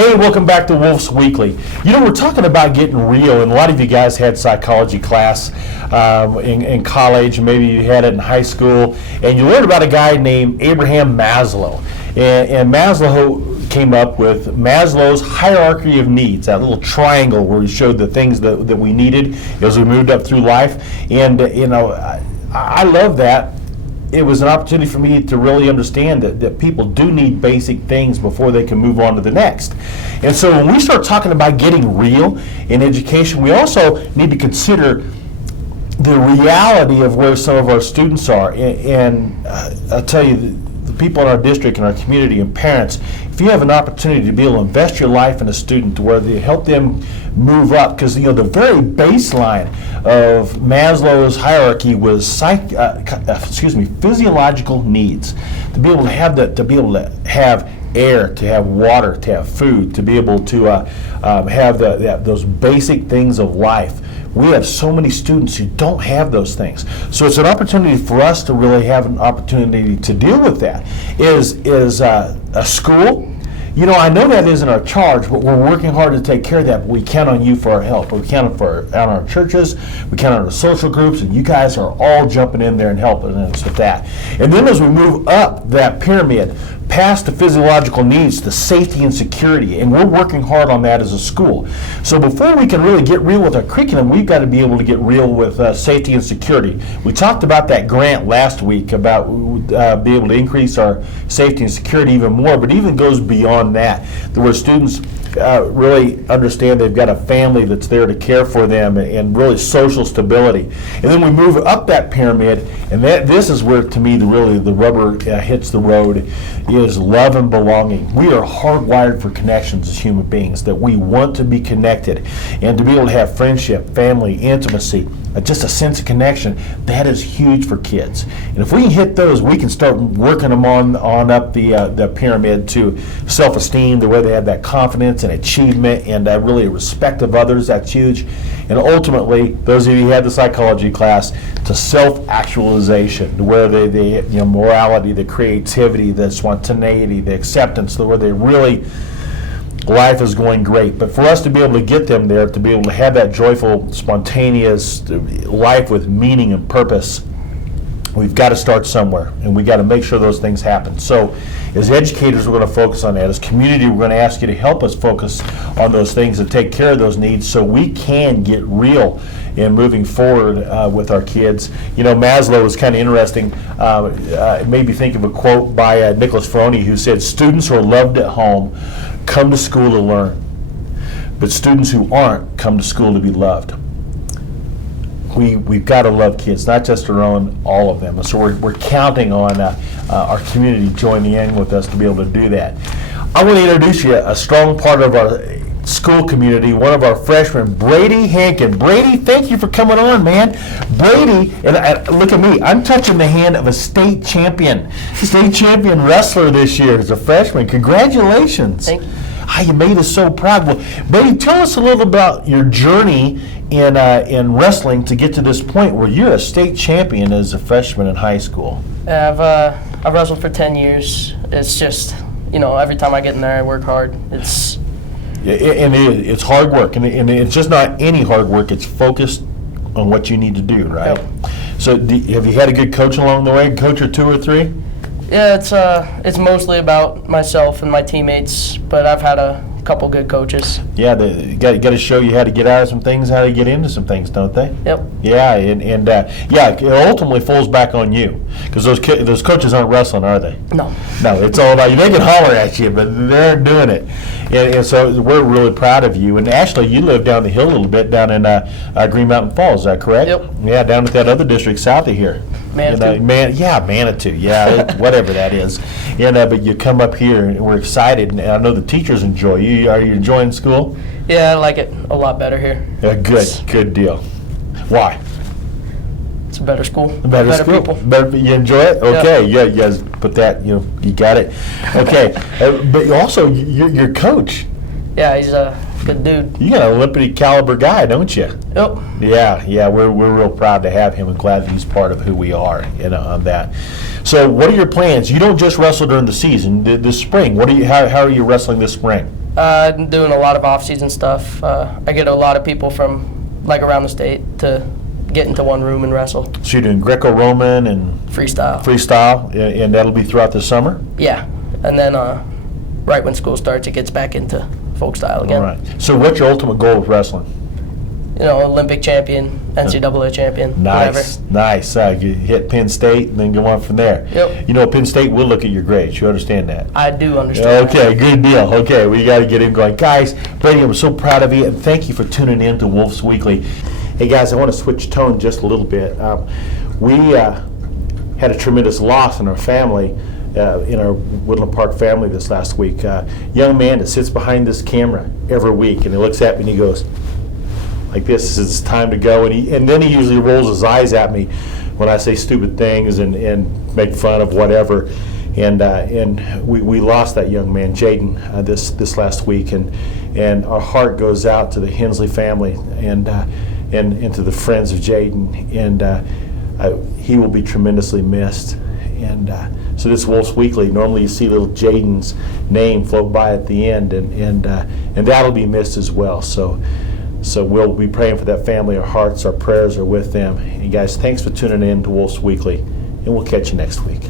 Hey, welcome back to Woolf Weekly. You know, we're talking about getting real, and a lot of you guys had psychology class in college, and maybe you had it in high school, and you learned about a guy named Abraham Maslow. And Maslow came up with Maslow's hierarchy of needs, that little triangle where he showed the things that we needed as we moved up through life. And, you know, I love that. It was an opportunity for me to really understand that people do need basic things before they can move on to the next. And so when we start talking about getting real in education, we also need to consider the reality of where some of our students are. And I'll tell you, the people in our district and our community and parents, if you have an opportunity to be able to invest your life in a student to where you help them move up, because you know the very baseline of Maslow's hierarchy was physiological needs. To be able to have that, to be able to have air, to have water, to have food, to be able to have those basic things of life. We have so many students who don't have those things. So it's an opportunity for us to really have an opportunity to deal with that. Is a school, you know, I know that isn't our charge, but we're working hard to take care of that, but we count on you for our help. We count on our churches, we count on our social groups, and you guys are all jumping in there and helping us with that. And then as we move up that pyramid, past the physiological needs, to safety and security, and we're working hard on that as a school. So before we can really get real with our curriculum, we've got to be able to get real with safety and security. We talked about that grant last week about be able to increase our safety and security even more, but it even goes beyond that, where students really understand they've got a family that's there to care for them, and really social stability. And then we move up that pyramid, and this is where, to me, the rubber hits the road, is love and belonging. We are hardwired for connections as human beings, that we want to be connected, and to be able to have friendship, family, intimacy, just a sense of connection. That is huge for kids. And if we can hit those, we can start working them on up the pyramid to self-esteem, the way they have that confidence and achievement and really a respect of others. That's huge. And ultimately, those of you who had the psychology class, to self-actualization, where they you know, morality, the creativity, the spontaneity, the acceptance, where they really, life is going great. But for us to be able to get them there, to be able to have that joyful, spontaneous life with meaning and purpose, we've got to start somewhere, and we've got to make sure those things happen. So as educators, we're going to focus on that. As community, we're going to ask you to help us focus on those things and take care of those needs so we can get real in moving forward with our kids. You know, Maslow was kind of interesting. It made me think of a quote by Nicholas Ferroni, who said, "Students who are loved at home come to school to learn, but students who aren't come to school to be loved." We've got to love kids, not just our own, all of them. So we're counting on our community joining in with us to be able to do that. I want to introduce you a strong part of our school community, one of our freshmen, Brady Hankin. Brady, thank you for coming on, man. Brady, and look at me, I'm touching the hand of a state champion wrestler this year as a freshman. Congratulations. Thank you. You made us so proud. Well, Brady, tell us a little about your journey in wrestling to get to this point where you're a state champion as a freshman in high school. I've wrestled for 10 years. It's just, you know, every time I get in there, I work hard. It's hard work, and it's just not any hard work. It's focused on what you need to do, right? Yep. So have you had a good coach along the way, coach or two or three? Yeah, it's mostly about myself and my teammates, but I've had a couple good coaches. Yeah, you got to show you how to get out of some things, how to get into some things, don't they? Yep. Yeah, and it ultimately falls back on you, because those coaches aren't wrestling, are they? No. No, it's all about you. They can holler at you, but they aren't doing it. And so we're really proud of you. And Ashley, you live down the hill a little bit, down in Green Mountain Falls. Is that correct? Yep. Yeah, down at that other district south of here. Manitou. Manitou. Yeah, whatever that is. But you come up here, and we're excited, and I know the teachers enjoy you. Are you enjoying school? Yeah, I like it a lot better here. Yeah, good deal. Why? It's a better school. Better school. People. Better, you enjoy it? Okay. Yeah, you guys put that. You got it. Okay. But also, your coach. Yeah, he's a good dude. You got an Olympic caliber guy, don't you? Yep. Yeah. We're real proud to have him, and glad that he's part of who we are. On that. So, what are your plans? You don't just wrestle during the season. This spring, how are you wrestling this spring? I'm doing a lot of off-season stuff. I get a lot of people from like around the state to get into one room and wrestle. So you're doing Greco-Roman and Freestyle. and that'll be throughout the summer? Yeah, and then right when school starts, it gets back into folk style again. All right. So what's your ultimate goal with wrestling? You know, Olympic champion, NCAA champion, Nice, whatever. nice. You hit Penn State and then go on from there. Yep. You know, Penn State will look at your grades. You understand that? I do understand. Okay, good deal. Okay, we got to get him going. Guys, Brady, I'm so proud of you, and thank you for tuning in to Wolf's Weekly. Hey, guys, I want to switch tone just a little bit. We had a tremendous loss in our family, in our Woodland Park family this last week. Young man that sits behind this camera every week, and he looks at me and he goes, like this is time to go, and then he usually rolls his eyes at me when I say stupid things and make fun of whatever, and we lost that young man, Jaden, this last week, and our heart goes out to the Hensley family and to the friends of Jaden, and he will be tremendously missed. And so this Wolf's Weekly, normally you see little Jaden's name float by at the end, and that'll be missed as well. So we'll be praying for that family. Our hearts, our prayers are with them. And guys, thanks for tuning in to Wolf's Weekly, and we'll catch you next week.